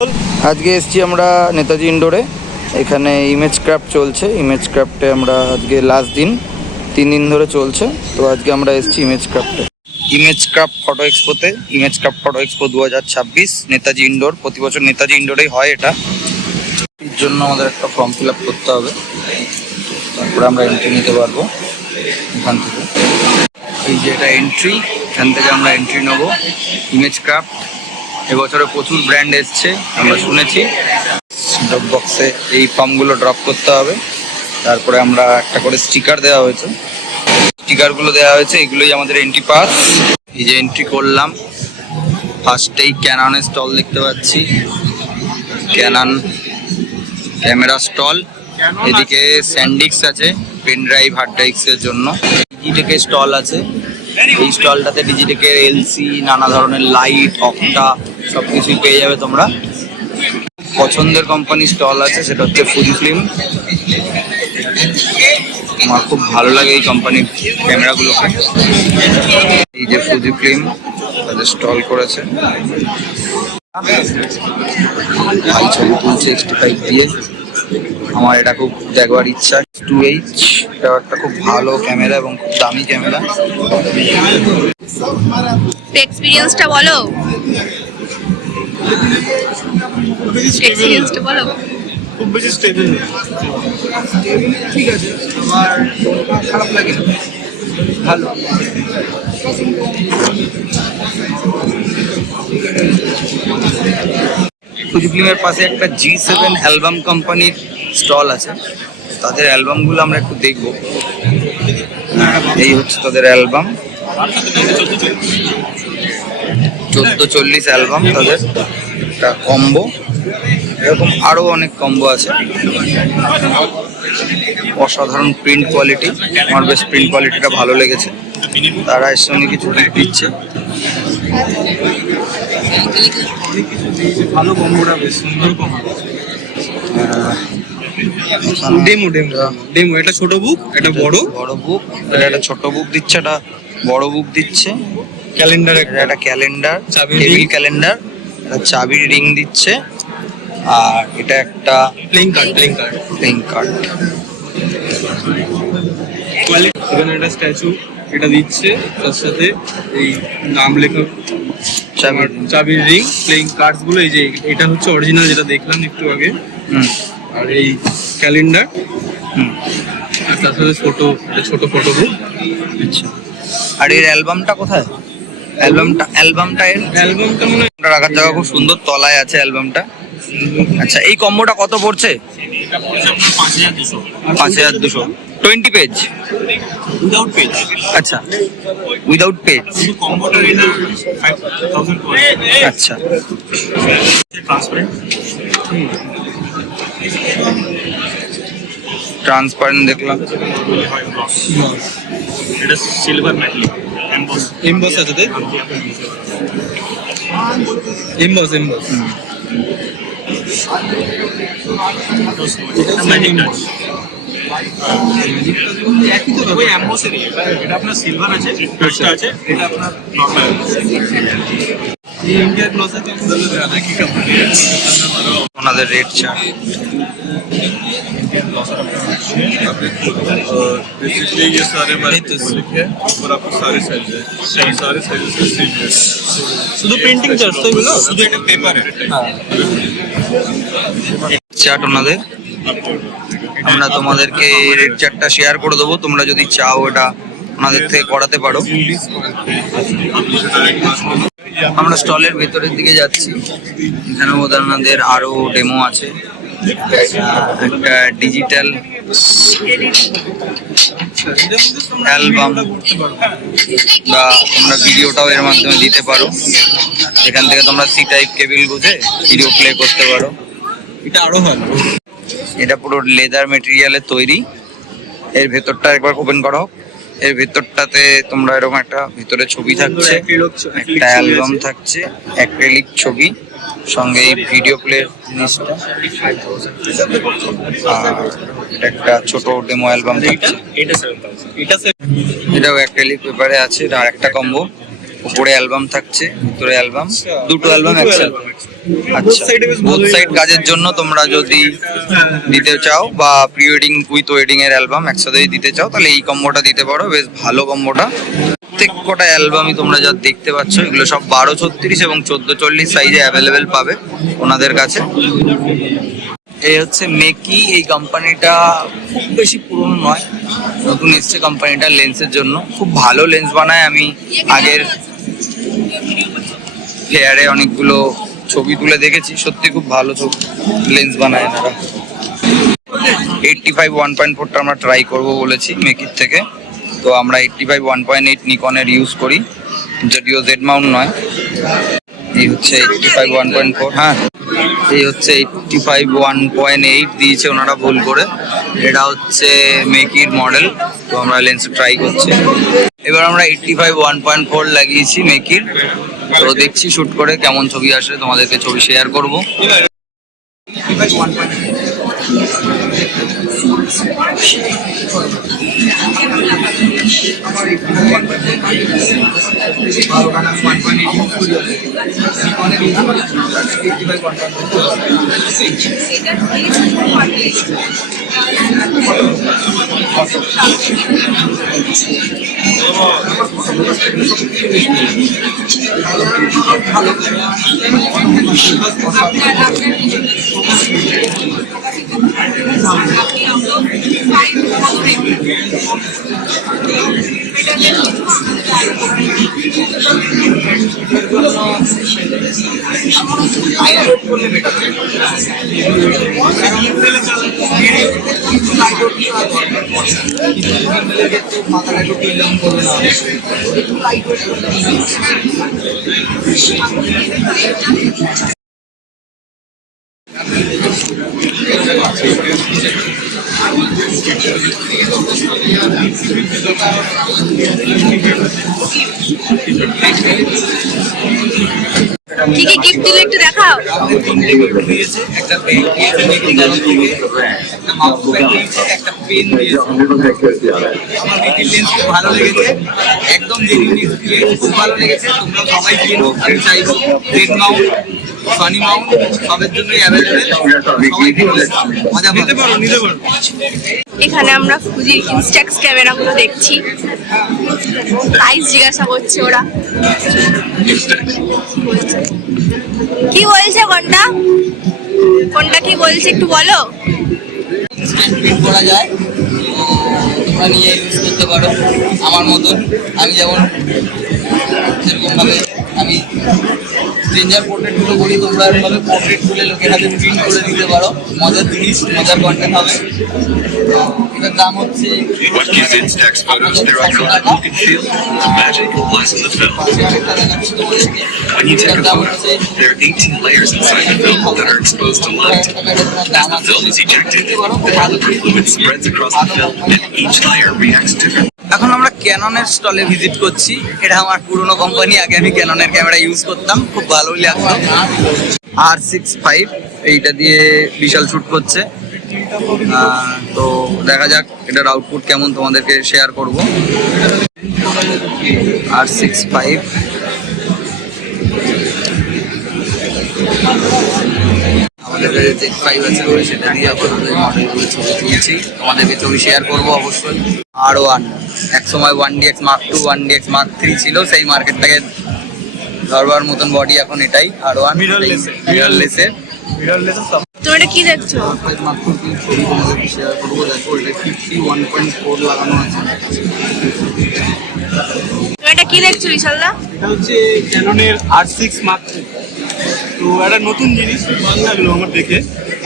আজকে এসেছি আমরা নেতাজি ইনডোরে। এখানে ইমেজ ক্রাফট চলছে। ইমেজ ক্রাফটে আমরা আজকে লাস্ট দিন, 3 দিন ধরে চলছে। তো আজকে আমরা এসেছি ইমেজ ক্রাফটে, Image Craft photo expo. Image Craft Photo Expo 2026 Netaji indoor. প্রতি বছর নেতাজি ইনডোরেই হয় এটা। এর জন্য আমাদের একটা ফর্ম ফিল আপ করতে হবে, তারপরে আমরা এন্ট্রি নিতে পারবো এখান থেকে। এই যে এটা এন্ট্রি, এখান থেকে আমরা এন্ট্রি নেবো। ইমেজ ক্রাফট এবছরে প্রচুর ব্র্যান্ড এসছে, আমরা শুনেছি। ড্রপ বক্সে এই ফর্মগুলো ড্রপ করতে হবে, তারপরে আমরা একটা করে স্টিকার দেওয়া হয়েছে। স্টিকারগুলো দেওয়া হয়েছে, এগুলোই আমাদের এন্ট্রি পাস। এই যে এন্ট্রি করলাম, ফার্স্টেই ক্যাননের স্টল দেখতে পাচ্ছি, ক্যানন ক্যামেরা স্টল। এদিকে স্যান্ডিক্স আছে, পেন ড্রাইভ হার্ড ড্রাইভসের জন্য। ডিজিটেকের স্টল আছে, এই স্টলটাতে ডিজিটেকের এলসি, নানা ধরনের লাইট, অক্টা সব কিছুই পেয়ে যাবে তোমরা। পছন্দের কোম্পানির স্টল আছে, সেটা হচ্ছে ফুজি ফিল্ম। আমার খুব ভালো লাগে এই কোম্পানির ক্যামেরাগুলোকে। এই যে ফুজি ফিল্ম তাদের স্টল করেছে। ভাই ছবি তুলছে 65 দিয়ে। আমার এটা খুব দেখবার ইচ্ছা। 2H এটা একটা খুব ভালো ক্যামেরা এবং খুব দামি ক্যামেরা। এক্সপেরিয়েন্সটা বলো, এক্সপেরিয়েন্সটা বলো। খুব বেশি স্টেবল ঠিক আছে, আমার খারাপ লাগে ভালো। ফুজি ফিল্মের পাশে একটা G7 অ্যালবাম কোম্পানির স্টল আছে, তাদের অ্যালবামগুলো আমরা একটু দেখবো। এই হচ্ছে তাদের অ্যালবাম, 1440 অ্যালবাম তাদের, একটা কম্বো। এরকম আরো অনেক কম্বো আছে। অসাধারণ প্রিন্ট কোয়ালিটি, আমার বেশ প্রিন্ট কোয়ালিটিটা ভালো লেগেছে। তারা এর সঙ্গে কিছু গিফট দিচ্ছে। ভালো কম্বোটা, বেশ সুন্দর কম্বো। ডেমো ডেমো ডেমো, একটা ছোট বুক, একটা বড় বুক। এটা একটা ছোট বুক দিচ্ছে, একটা বড় বুক দিচ্ছে। ক্যালেন্ডার, একটা ক্যালেন্ডার, চাবির টেবিল ring। ক্যালেন্ডার, একটা চাবির রিং দিচ্ছে। আর এটা একটা playing card, playing card. Quality. এখানে একটা স্ট্যাচু, এটা দিচ্ছে, তার সাথে এই নাম লেখা চাবির রিং, প্লেইং কার্ডস গুলো। এই যে এটা হচ্ছে অরিজিনাল, যেটা দেখলাম একটু আগে। আর এই ক্যালেন্ডার, আর তার সাথে ছোট ফটো বুক। আচ্ছা, আর এর অ্যালবামটা কোথায়? অ্যালবামটা মনে হয় রাখার জায়গা খুব সুন্দর, তলায় আছে অ্যালবামটা। আচ্ছা, এই কম্বোটা কত পড়ছে? এটা পড়ছে আপনার 5200। 5200 20 পেজ? Without page. আচ্ছা, উইদাউট পেজ। শুধু কম্বোটা রেট 5000 করে। আচ্ছা, ট্রান্সপারেন্ট দেখলাম। এটা সিলভার মেটাল এমবস আছে, তাই এমবস ম্যাজিক টাচ। একই তো, ওই এমবসেরই। এটা আপনার সিলভার আছে, টাচটা আছে, এটা আপনার নরমাল। ये इंडिया ग्लॉस है, तो हम दोनों ज्यादा की कंपनी है। ওনাদের রেট চার্ট। बेसिकली ये सारे हमारे लिखे हैं और आपको सारे साइज है, सारे साइजेस का सेम है। শুধু প্রিন্টিং চার্জ তো এগুলো, শুধু এটা পেপার है। চার্ট ওনাদের। আমরা তোমাদেরকে রেট চার্টটা শেয়ার করে দেবো, তোমরা যদি চাও এটা ওনাদের থেকে করাতে পারো। আমরা স্টলের ভেতরের দিকে যাচ্ছি, এখানে ওনাদের আরো ডেমো আছে। একটা ডিজিটাল অ্যালবাম, বা তোমরা ভিডিওটাও এর মাধ্যমে দিতে পারো। এখান থেকে তোমরা সি টাইপ কেবিল বুঝে ভিডিও প্লে করতে পারো। এটা আরো ভালো। এটা পুরো লেদার মেটেরিয়ালের তৈরি। এর ভেতরটা একবার ওপেন করো। এর ভেতরটাতে তোমরা এরকম একটা ভিতরে ছবি থাকছে, একটা অ্যালবাম থাকছে, অ্যাক্রিলিক ছবি, সঙ্গে এই ভিডিও প্লে জিনিসটা, আর একটা ছোট ডেমো অ্যালবাম থাকছে। এটা এটাও অ্যাক্রিলিক পেপারে আছে। এটা আরেকটা কম্বো। উপরে অ্যালবাম থাকছে, ভিতরে অ্যালবাম, দুটো অ্যালবাম একসাথে। আচ্ছা, side-এ বেশ বোথ ভালোই সাইড কাজের জন্য তোমরা যদি দিতে চাও বা প্রি ওয়েডিং উইথ ওয়েডিং এর অ্যালবাম একসাথেই দিতে চাও তাহলে এই কম্বোটা দিতে পারো, বেশ ভালো কম্বোটা। প্রত্যেক কটা অ্যালবামই তোমরা যা দেখতে পাচ্ছ এগুলো সব 12-36 এবং 14-40 সাইজে অ্যাভেলেবেল পাবে ওনাদের কাছে। এই হচ্ছে মেকি, এই কোম্পানিটা খুব বেশি পুরনো নয়, নতুন এসছে কোম্পানিটা লেন্সের জন্য। খুব ভালো লেন্স বানায়, আমি আগের ফেয়ারে অনেকগুলো ছবি তুলে দেখেছি, সত্যি খুব ভালো লেন্স বানায় এনারা। 85 1.4টা আমরা ট্রাই করব বলেছি মেকির থেকে, তো আমরা 85 1.8 নিকনের ইউজ করি, যদিও জেড মাউন্ট নয়। এই হচ্ছে 85 1.4, হ্যাঁ এই হচ্ছে 85 1.8 দিয়েছে ওনারা ভুল করে, এটা হচ্ছে মেকির মডেল। তো আমরা লেন্স ট্রাই করছি, এবার আমরা 85 1.4 লাগিয়েছি মেকির, তো দেখছি শুট করে কেমন ছবি আসে, তোমাদেরকে ছবি শেয়ার করব। কি কি গিফট দিলে একটু দেখাও। তিনটে গিফট দিয়েছে, একটা পেন দিয়েছে মেকির তরফ থেকে, একটা মাউস প্যাড দিয়েছে, একটা পেন দিয়েছে। আমার মেকির লেন্স খুব ভালো লেগেছে, একদম জেনুইন এক্সপিরিয়েন্স, খুব ভালো লেগেছে। তোমরা সবাই কিনো, আমি চাইবো জেড মাউন্ট, সনি মাউন্ট সবের জন্যই অ্যাভেলেবেল, সবাই কিনো, মজা নিতে পারো। এখানে আমরা ফুজির ইনস্ট্যাক্স ক্যামেরাগুলো দেখছি, প্রাইস জিজ্ঞাসা করছে ওরা। কি বলছে কোনটা কোনটা কি বলছে একটু বলো। প্রিন্ট করা যায়, তোমরা নিয়ে ইউজ করতে পারো আমার মতন। আমি যেমন সেরকমভাবে আমি স্ট্রেঞ্জার পোর্ট্রেটগুলো করি, তোমরা এরকমভাবে পোর্ট্রেট তুলে লোকের হাতে প্রিন্ট করে দিতে পারো। মজার জিনিস, মজার কন্টেন্ট হবে। এটার দাম হচ্ছে What gives Instax photos their iconic look and feel? The magic lies in the film. When you take a photo, there are 18 layers inside the film that are exposed to light. As the film is ejected, the halogen fluid spreads across the film and each layer reacts differently. এখন আমরা ক্যাননের স্টলে visit করছি। এটা আমার পুরনো company, আগে আমি ক্যাননের camera use করতাম, খুব ভালোই লাগতো। R65 এইটা দিয়ে বিশাল শুট করছে, তো দেখা যাক এটার আউটপুট কেমন, তোমাদেরকে শেয়ার করব। R65 আমাদের কাছে Z5 আছে, সেটা দিয়ে আপনাদের মডেলগুলো ছবি তুলছি, তোমাদেরকে ছবি শেয়ার করবো অবশ্যই। R1 একসময় 1DX Mark II 1DX Mark III ছিল, সেই মার্কেটটাকে ধরবার মতন বডি এখন এটাই R1 মিররলেসের। তোমরা এটা কি দেখছো? ছবি তোমাদেরকে শেয়ার করবো, দেখো এটা 51.4 লাগানো আছে। তোমরা এটা কি দেখছো বিশালদা? এটা হচ্ছে ক্যাননের R6 Mark III। তো একটা নতুন জিনিস ভালো লাগলো আমার দেখে,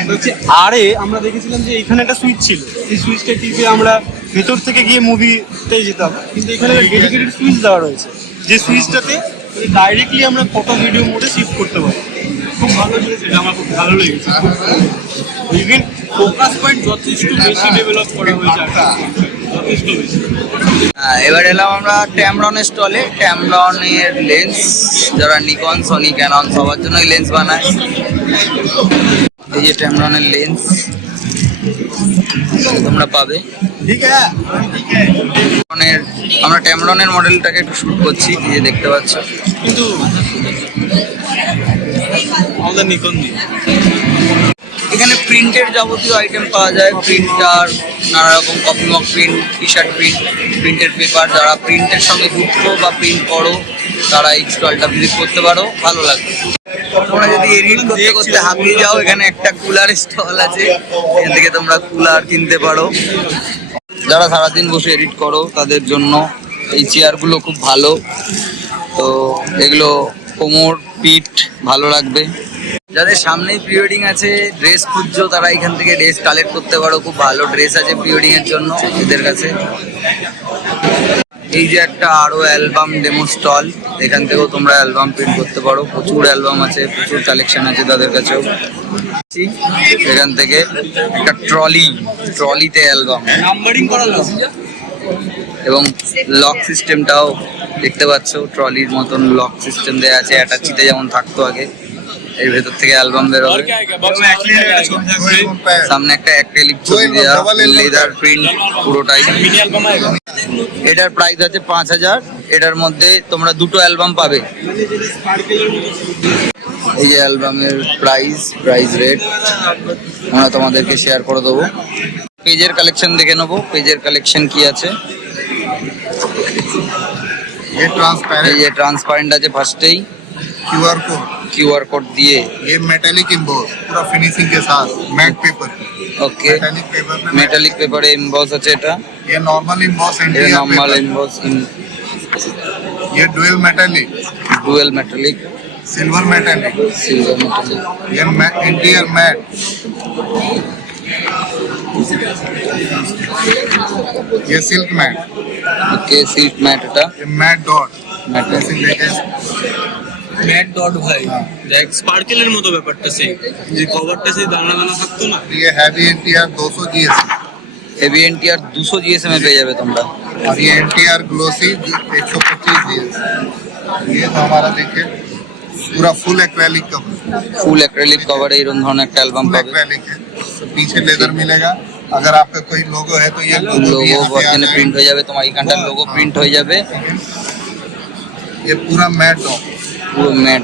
এটা হচ্ছে আরে আমরা দেখেছিলাম যে এখানে একটা সুইচ ছিল, এই সুইচটা টিপে আমরা ভেতর থেকে গিয়ে মুভিতে যেতাম, কিন্তু এখানে ডেডিকেটেড সুইচ দেওয়া রয়েছে, যে সুইচটাতে ডাইরেক্টলি আমরা ফটো ভিডিও মোডে শিফট করতে পারি। খুব ভালো জিনিস, এটা আমার খুব ভালো লেগেছে। ইভেন ফোকাস পয়েন্ট যথেষ্ট বেশি ডেভেলপ করা হয়েছে, এবার এলাম আমরা ট্যামরনের স্টলে। ট্যামরনের লেন্স, যারা নিকন, সনি, ক্যানন সবার জন্যই লেন্স বানায়। এই যে ট্যামরনের লেন্স তোমরা পাবে। আমরা ট্যামরনের মডেলটাকে একটু শুট করছি, এই যে দেখতে পাচ্ছ। কিন্তু আমাদের নিকন দিয়ে এখানে প্রিন্টের যাবতীয় আইটেম পাওয়া যায়, প্রিন্টার, নানা রকম copy mock print, T shirt print, প্রিন্টের পেপার। যারা প্রিন্টের সঙ্গে যুক্ত বা প্রিন্ট করো তারা এই স্টলটা ভিজিট করতে পারো, ভালো লাগবে। তোমরা যদি এডিট করতে করতে হাঁপিয়ে যাও, এখানে একটা কুলার স্টল আছে, এখান থেকে তোমরা কুলার কিনতে পারো। যারা সারাদিন বসে এডিট করো তাদের জন্য এই চেয়ারগুলো খুব ভালো। তো এগুলো কোমর, পিঠ ভালো লাগবে। যাদের সামনেই প্রি ওয়েডিং আছে, ড্রেস খুঁজছো, তারা এখান থেকে ড্রেস কালেক্ট করতে পারো। খুব ভালো ড্রেস আছে প্রি ওয়েডিং এর জন্য এদের কাছে। এই যে একটা আরো অ্যালবাম ডেমো স্টল, এখান থেকেও তোমরা অ্যালবাম প্রিন্ট করতে পারো। প্রচুর অ্যালবাম আছে, প্রচুর কালেকশন আছে তাদের কাছেও। এখান থেকে একটা ট্রলিতে অ্যালবাম, নাম্বারিং করা লাগবে। এবং লক সিস্টেমটাও দেখতে পাচ্ছ, ট্রলির মতন লক সিস্টেম দেওয়া আছে। অ্যাটাচিতে যেমন থাকতো আগে, এর ভেতর থেকে অ্যালবাম বেরোবে। সামনে একটা অ্যাক্রিলিক ছবি দেওয়া, লেদার প্রিন্ট পুরোটাই। এটার প্রাইস আছে 5000। এটার মধ্যে তোমরা দুটো অ্যালবাম পাবে। এই যে অ্যালবামের প্রাইস রেট আমরা তোমাদেরকে শেয়ার করে দেবো। পেজের কালেকশন দেখে নেবো, পেজের কালেকশন কি আছে। এই যে ট্রান্সপারেন্ট আছে ফার্স্টেই, क्यूआर कोड दिए। ये मेटेलिक इम्बॉस पूरा फिनिशिंग के साथ matte paper. Okay, metallic paper में মেটালিক পেপারে এমবস আছে এটা। ये नॉर्मल इम्बॉस এটা एंटीरियर নরমাল पेपर। এমবস, ये dual metallic, dual metallic, silver metallic, silver metallic. ये इंटीरियर मैट, ये silk matte, okay, silk matte এটা। ये मैट डॉट ম্যাট फिनिशिंग देखे। ম্যাট ডট ভাই, দেখ স্পার্কেলের মতো ব্যাপারটা, সেই যে কভারটা সেই দানা দানা থাকতো না। ये heavy NTR 200 GSM heavy NTR 200 GSM এ পেয়ে যাবে তোমরা। और ये एनटीआर ग्लोसी 125 जीएसएम। ये तो हमारा देखिए पूरा फुल एक्रेलिक कवर, ফুল অ্যাক্রিলিক কভারে এরকম ধরনের একটা অ্যালবাম फुल পাবে। एक्रेलिक है। तो पीछे लेदर मिलेगा। अगर आपका कोई लोगो है तो ये लोगो भी লোগো यहाँ पे आ এখানে প্রিন্ট जाएगा। হয়ে যাবে, তোমার এখানটার লোগো প্রিন্ট হয়ে যাবে। ये पूरा मैट डॉट, পুরো ম্যাট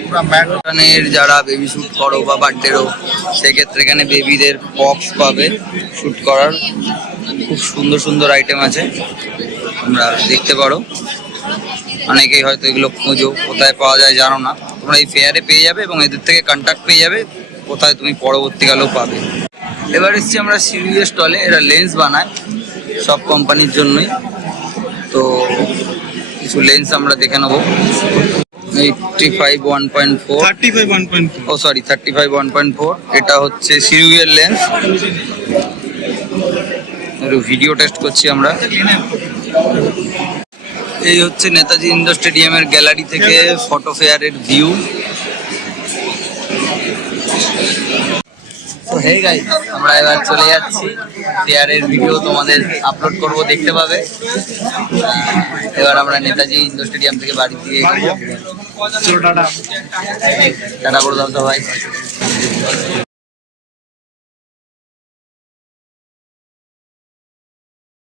पूरा मैट। এর যারা বেবি শুট করো বা বার্থডেরও, সেক্ষেত্রে এখানে বেবিদের পপস পাবে শুট করার। খুব সুন্দর সুন্দর আইটেম আছে, তোমরা দেখতে পারো। অনেকেই হয়তো এগুলো খোঁজো, কোথায় পাওয়া যায় জানো না, তোমরা এই ফেয়ারে পেয়ে যাবে এবং এদের থেকে কন্ট্যাক্ট পেয়ে যাবে, কোথায় তুমি পরবর্তীকালেও পাবে। এবার এসছি আমরা সিরিয়াস স্টলে। এরা লেন্স বানায় সব কোম্পানির জন্যই। তো কিছু লেন্স আমরা দেখে নেবো। 85 1.4, 35 1.4। ও সরি 35 1.4, এটা হচ্ছে সিরিয়াল লেন্স। একটু ভিডিও টেস্ট করছি আমরা। এই হচ্ছে নেতাজি ইন্ডোর স্টেডিয়ামের গ্যালারি থেকে ফটো ফেয়ারের ভিউ। তো হে গাইস, আমরা এবার চলে যাচ্ছি, ফেয়ারের ভিডিও তোমাদের আপলোড করব, দেখতে পাবে। এবার আমরা নেতাজি ইন্ডোর স্টেডিয়াম থেকে বাড়ি দিয়ে এগোবো। টাটা করে দাও তো ভাই।